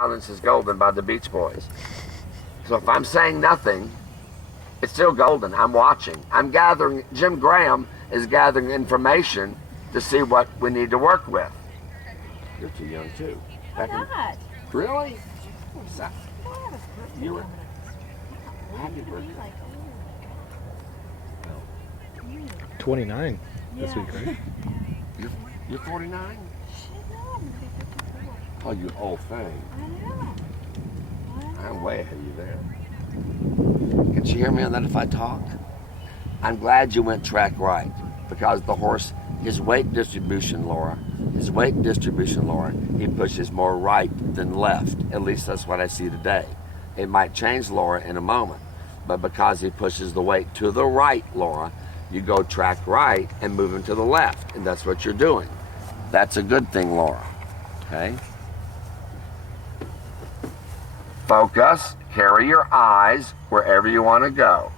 Silence is Golden by the Beach Boys. So if I'm saying nothing, it's still golden. I'm watching. I'm gathering. Jim Graham is gathering information to see what we need to work with. You're too young too. Why not? Really? You were. Happy birthday. 29 this week, right? You're 49? Oh, you old thing. I know. I'm way ahead of you there. Can you hear me on that if I talk? I'm glad you went track right, because the horse, his weight distribution, Laura, he pushes more right than left. At least that's what I see today. It might change, Laura, in a moment, but because he pushes the weight to the right, Laura, you go track right and move him to the left, and that's what you're doing. That's a good thing, Laura, okay? Focus, carry your eyes wherever you want to go.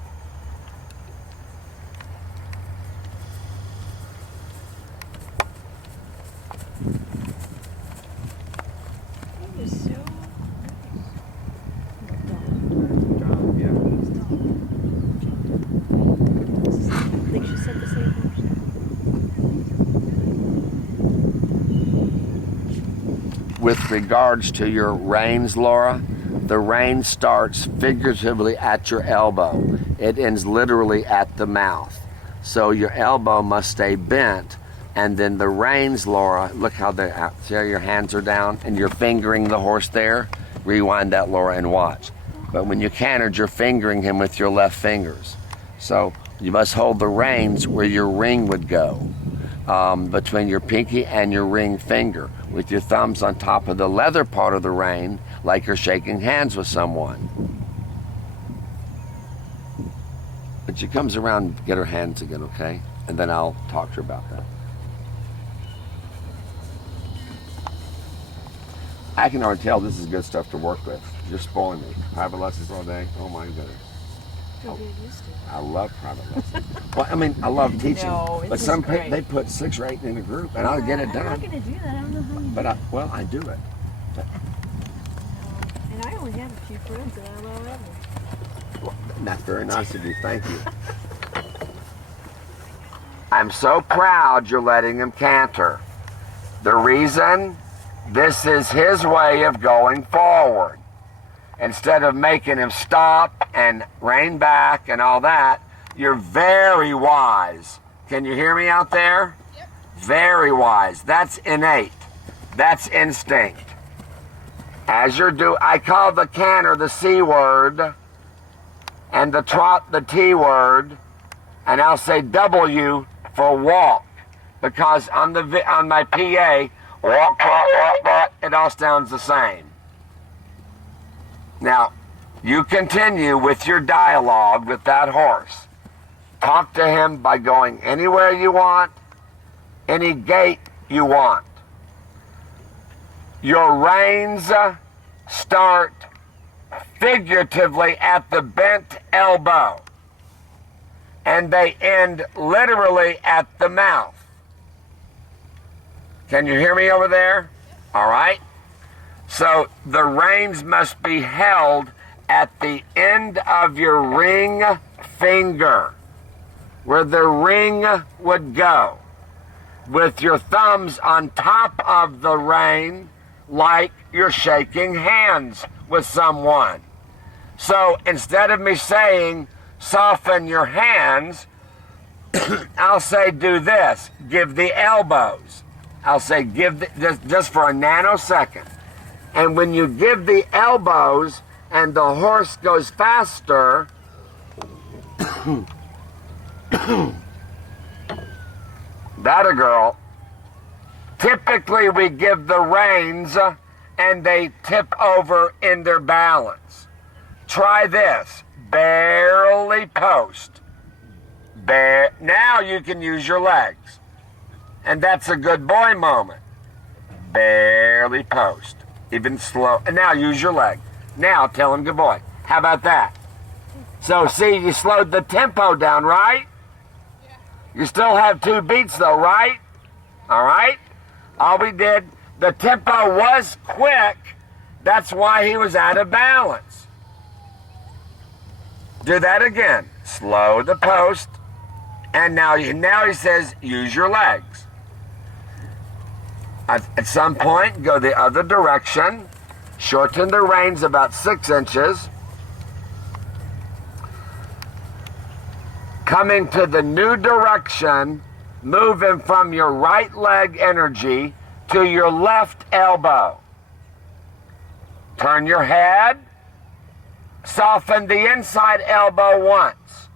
With regards to your reins, Laura, the rein starts figuratively at your elbow. It ends literally at the mouth. So your elbow must stay bent, and then the reins, Laura, look how they're out. See how your hands are down and you're fingering the horse there? Rewind that, Laura, and watch. But when you cantered, you're fingering him with your left fingers. So you must hold the reins where your ring would go, between your pinky and your ring finger, with your thumbs on top of the leather part of the rein, like you're shaking hands with someone. When she comes around, get her hands again, okay? And then I'll talk to her about that. I can already tell this is good stuff to work with. You're spoiling me. Private lessons all day? Oh my goodness. I love private lessons. Well, I mean, I love teaching, but some people, they put 6 or 8 in a group, and I'll get it done. I'm not going to do that. I don't know how you But I do it. And I only have a few friends that I love ever. Well, that's very nice of you. Thank you. I'm so proud you're letting him canter. The reason, this is his way of going forward. Instead of making him stop and rein back and all that, you're very wise. Can you hear me out there? Yep. Very wise. That's innate. That's instinct. As you're I call the canter the C word and the trot the T word, and I'll say W for walk, because on my PA, walk, it all sounds the same. Now, you continue with your dialogue with that horse. Talk to him by going anywhere you want, any gait you want. Your reins start figuratively at the bent elbow, and they end literally at the mouth. Can you hear me over there? All right. So the reins must be held at the end of your ring finger, where the ring would go, with your thumbs on top of the rein, like you're shaking hands with someone. So instead of me saying, soften your hands, I'll say, do this, give the elbows. I'll say, just for a nanosecond. And when you give the elbows and the horse goes faster, that a girl, typically we give the reins and they tip over in their balance. Try this, barely post. Now you can use your legs. And that's a good boy moment. Barely post. Even slow. And now use your leg. Now tell him good boy. How about that? So see, you slowed the tempo down, right? Yeah. You still have 2 beats though, right? All right? All we did, the tempo was quick. That's why he was out of balance. Do that again. Slow the post. And now he says, use your legs. At some point, go the other direction. Shorten the reins about 6 inches. Coming to the new direction, moving from your right leg energy to your left elbow. Turn your head. Soften the inside elbow once.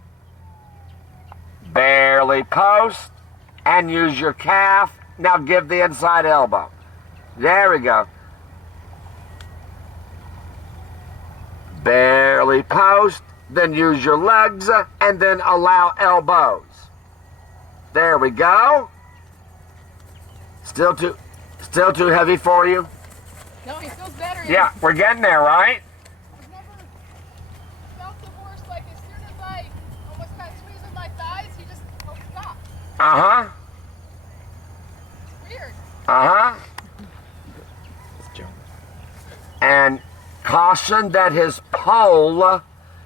Barely post and use your calf. Now give the inside elbow. There we go. Barely post, then use your legs, and then allow elbows. There we go. Still too heavy for you? No, he feels better. Yeah, we're getting there, right? I've never felt the horse like as soon as I almost got squeezing my thighs, he just stopped. Uh-huh. Weird. Uh-huh. Jump. And caution that his pole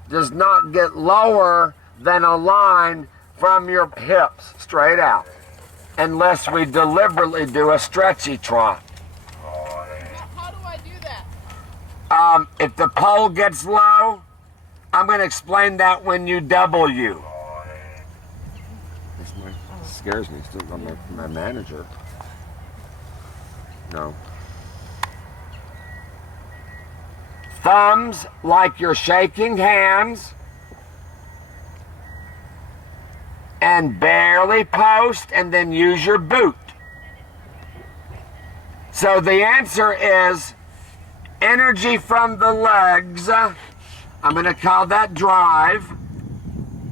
does not get lower than a line from your hips straight out, unless we deliberately do a stretchy trot. How do I do that? If the pole gets low, I'm going to explain that when you W. This scares me. Still, I'm my manager. No. Thumbs like you're shaking hands. And barely post, and then use your boot. So the answer is energy from the legs. I'm going to call that drive.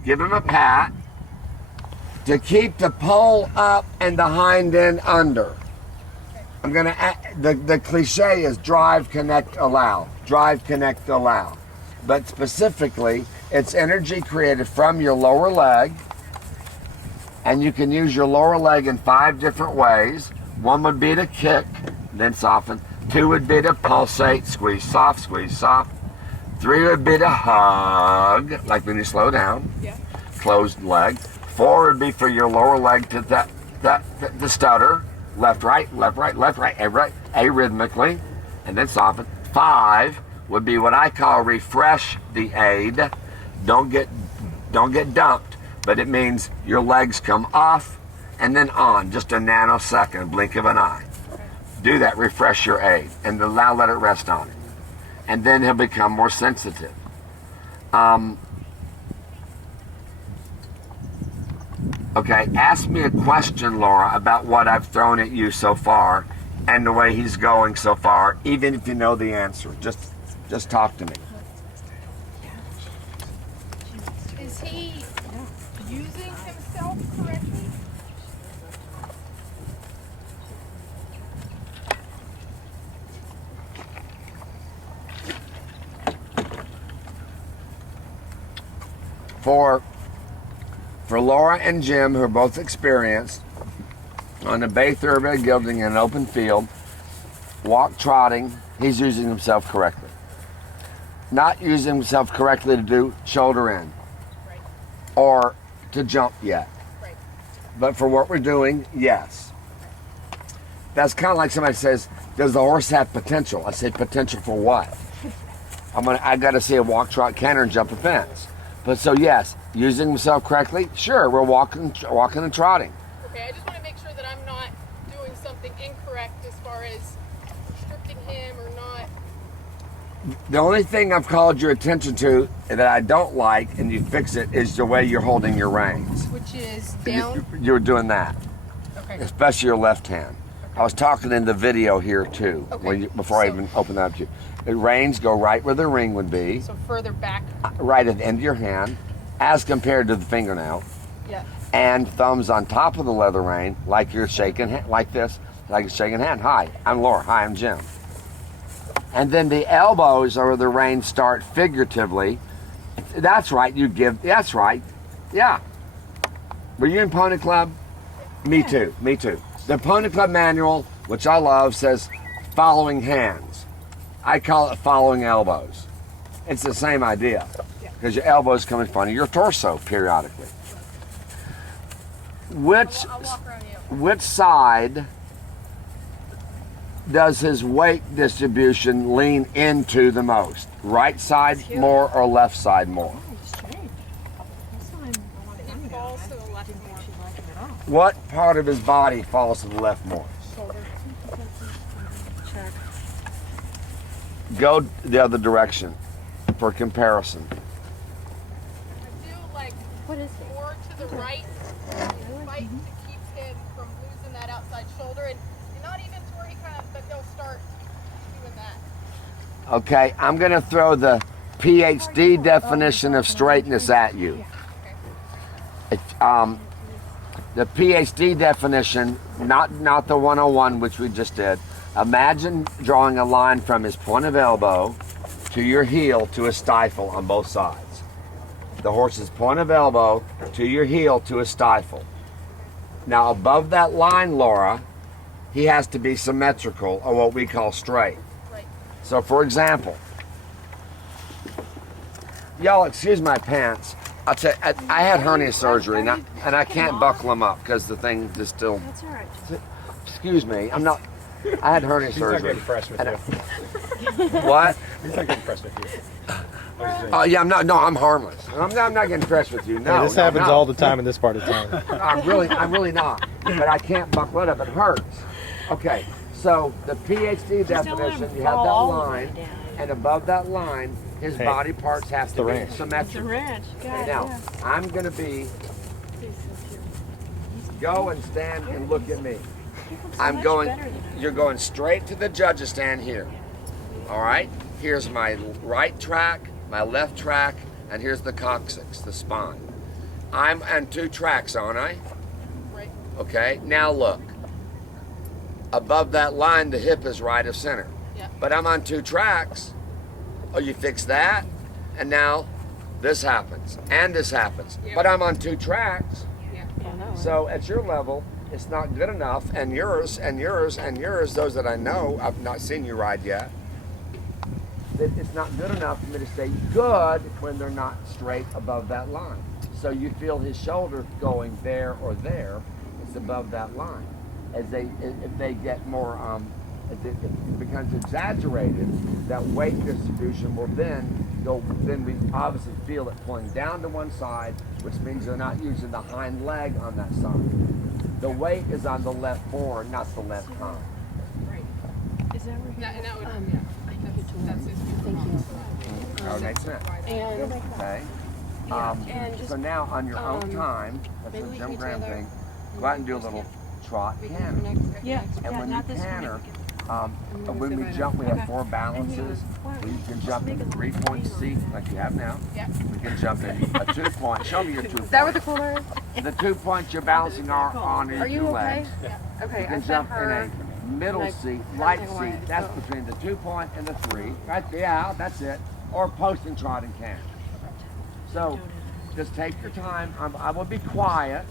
Give him a pat. To keep the pole up and the hind end under. I'm going to, the cliche is drive, connect, allow. Drive, connect, allow. But specifically, it's energy created from your lower leg. And you can use your lower leg in 5 different ways. 1 would be to kick, then soften. 2 would be to pulsate, squeeze soft, squeeze soft. 3 would be to hug, like when you slow down, Yeah. closed leg. 4 would be for your lower leg to the stutter, left, right, left, right, left, right, arrhythmically, and then soften. 5 would be what I call refresh the aid. Don't get dumped. But it means your legs come off and then on, just a nanosecond, blink of an eye. Do that, refresh your aid, and now let it rest on it. And then he'll become more sensitive. Okay, ask me a question, Laura, about what I've thrown at you so far and the way he's going so far, even if you know the answer. Just talk to me. Is he using himself correctly? For Laura and Jim, who are both experienced, on the bay thoroughbred gelding in an open field, walk trotting, he's using himself correctly. Not using himself correctly to do shoulder in. Right. Or to jump yet. Right. But for what we're doing, yes. That's kind of like somebody says, does the horse have potential? I say, potential for what? I got to see a walk, trot, canter, and jump a fence. But so yes, using himself correctly, sure, we're walking and trotting. Okay, I just want to make sure that I'm not doing something incorrect as far as restricting him or not. The only thing I've called your attention to that I don't like, and you fix it, is the way you're holding your reins. Which is down? You're doing that, Okay. especially your left hand. I was talking in the video here too, Okay. before I even opened that up to you. The reins go right where the ring would be, So further back. right at the end of your hand, as compared to the fingernail, Yeah. and thumbs on top of the leather rein, like you're shaking, like this, like you're shaking hand. Hi, I'm Laura. Hi, I'm Jim. And then the elbows are where the reins start figuratively. That's right, that's right. Yeah. Were you in Pony Club? Me too, me too. The Pony Club manual, which I love, says following hands. I call it following elbows. It's the same idea because your elbows come in front of your torso periodically. I'll walk around you. Which side does his weight distribution lean into the most? Right side more or left side more? Oh, it's strange. That's why I want to He falls to the left didn't more. actually like him at all. What part of his body falls to the left more? Shoulder. Check. Go the other direction for comparison. I feel like What is it? more to the right, fight to keep him from losing that outside shoulder, and not even to where he kind of, but he'll start doing that. Okay, I'm going to throw the PhD definition of straightness at you. The PhD definition, not the 101, which we just did. Imagine drawing a line from his point of elbow to your heel to a stifle on both sides. The horse's point of elbow to your heel to a stifle. Now above that line, Laura, he has to be symmetrical, or what we call straight. Right. So for example, y'all excuse my pants. I'll tell you, I had hernia surgery and I can't buckle them up because the thing is still, That's all right. excuse me, I had hernia He's not surgery. getting impressed with And you. What? He's not getting impressed with you. Oh yeah, I'm harmless. I'm not getting impressed with you. No, Hey, this no, happens no. all the time in this part of town. I'm really not. But I can't buckle it up. It hurts. Okay, so the PhD Just don't let him definition, you have fall that all the way line, down. and above that line, his Hey, body parts have the to be ranch. It's a symmetrical. ranch. God, Now, yeah. I'm going to be, go and stand and look at me. I'm going, you're going straight to the judge's stand here. All right? Here's my right track, my left track, and here's the coccyx, the spine. I'm on two tracks, aren't I? Right. Okay, now look. Above that line, the hip is right of center. Yeah. But I'm on two tracks. Oh, you fix that, and now this happens, and this happens. Yeah. But I'm on two tracks. Yeah. So at your level, it's not good enough, and yours, and yours, and yours, those that I know, I've not seen you ride yet, that it's not good enough for me to say good when they're not straight above that line. So you feel his shoulder going there or there, it's above that line. If they get more, if it becomes exaggerated, that weight distribution will then we obviously feel it pulling down to one side, which means they're not using the hind leg on that side. The weight is on the left fore, not the left hind. Right. Is that where he And that would, Um, yeah. That's his Thank you. That would make sense. And Okay. and just So now on your own time, that's maybe a we Jim can Graham together- thing, go out and do a little trot we can canter. connect. Yeah. And when not you this one. canter, when we jump, we have Okay. 4 balances. You can jump in a 3-point seat like you have now. Yeah. We can jump in a 2-point. Show me your 2 Is that where point. the cooler is? The 2 points you're balancing are on your Are you 2 okay? legs. Okay, You I can sent jump her. in a middle Like, seat, I'm light taking seat. away, That's so- between the 2-point and the 3. Right? Yeah, that's it. Or post and trot and canter. So just take your time. I will be quiet.